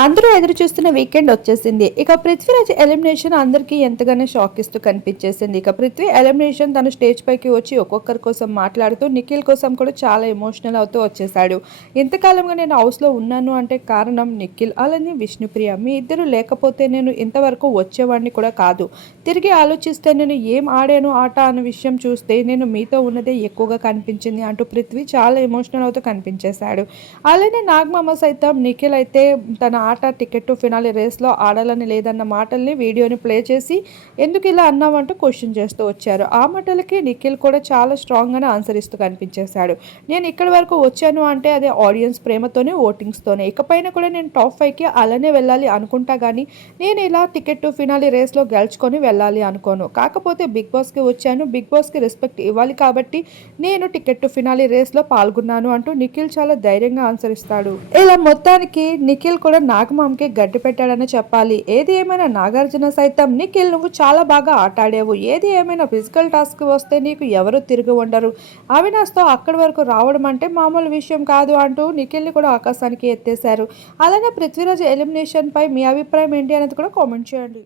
అందరూ ఎదురు చూస్తున్న వీకెండ్ వచ్చేసింది. ఇక పృథ్వీరాజ్ ఎలిమినేషన్ అందరికీ ఎంతగానో షాక్ ఇస్తూ కనిపించేసింది. ఇక పృథ్వీ ఎలిమినేషన్ తన స్టేజ్ పైకి వచ్చి ఒక్కొక్కరి కోసం మాట్లాడుతూ నిఖిల్ కోసం కూడా చాలా ఎమోషనల్ అవుతూ వచ్చేసాడు. ఇంతకాలంగా నేను హౌస్లో ఉన్నాను అంటే కారణం నిఖిల్ అలానే విష్ణుప్రియ. మీ ఇద్దరు లేకపోతే నేను ఇంతవరకు వచ్చేవాడిని కూడా కాదు. తిరిగి ఆలోచిస్తే నేను ఏం ఆడాను ఆట అన్న విషయం చూస్తే నేను మీతో ఉన్నదే ఎక్కువగా కనిపించింది అంటూ పృథ్వీ చాలా ఎమోషనల్ అవుతూ కనిపించేశాడు. అలానే నాగమామ సైతం నిఖిల్ అయితే తన ఆట టికెట్ టు ఫినాలి రేస్లో ఆడాలని లేదన్న మాటల్ని వీడియోని ప్లే చేసి ఎందుకు ఇలా అన్నావంటూ క్వశ్చన్ చేస్తూ వచ్చారు. ఆ మాటలకి నిఖిల్ కూడా చాలా స్ట్రాంగ్గానే ఆన్సర్ ఇస్తూ కనిపించేశాడు. నేను ఇక్కడి వరకు వచ్చాను అంటే అదే ఆడియన్స్ ప్రేమతోనే ఓటింగ్స్తోనే. ఇకపైన కూడా నేను టాప్ ఫైవ్కి అలానే వెళ్ళాలి అనుకుంటా కానీ నేను ఇలా టికెట్ టు ఫినాలి రేస్లో గెలుచుకొని వెళ్ళాలి అనుకోను. కాకపోతే బిగ్ బాస్కి వచ్చాను. బిగ్ బాస్కి రెస్పెక్ట్ ఇవ్వాలి కాబట్టి నేను టికెట్ టు ఫినాలి రేస్లో పాల్గొన్నాను అంటూ నిఖిల్ చాలా ధైర్యంగా ఆన్సర్ ఇస్తాడు. ఇలా మొత్తానికి నిఖిల్ కూడా నాగమామకి గడ్డి పెట్టాడని చెప్పాలి. ఏది ఏమైనా నాగార్జున సైతం నిఖిల్ నువ్వు చాలా బాగా ఆట ఆడావు ఏది ఏమైనా ఫిజికల్ టాస్క్ వస్తే నీకు ఎవరు తిరిగి ఉండరు. అవినాష్తో అక్కడి వరకు రావడం అంటే మామూలు విషయం కాదు అంటూ నిఖిల్ని కూడా ఆకాశానికి ఎత్తేశారు. అలానే పృథ్వీరాజ్ ఎలిమినేషన్పై మీ అభిప్రాయం ఏంటి అనేది కూడా కామెంట్ చేయండి.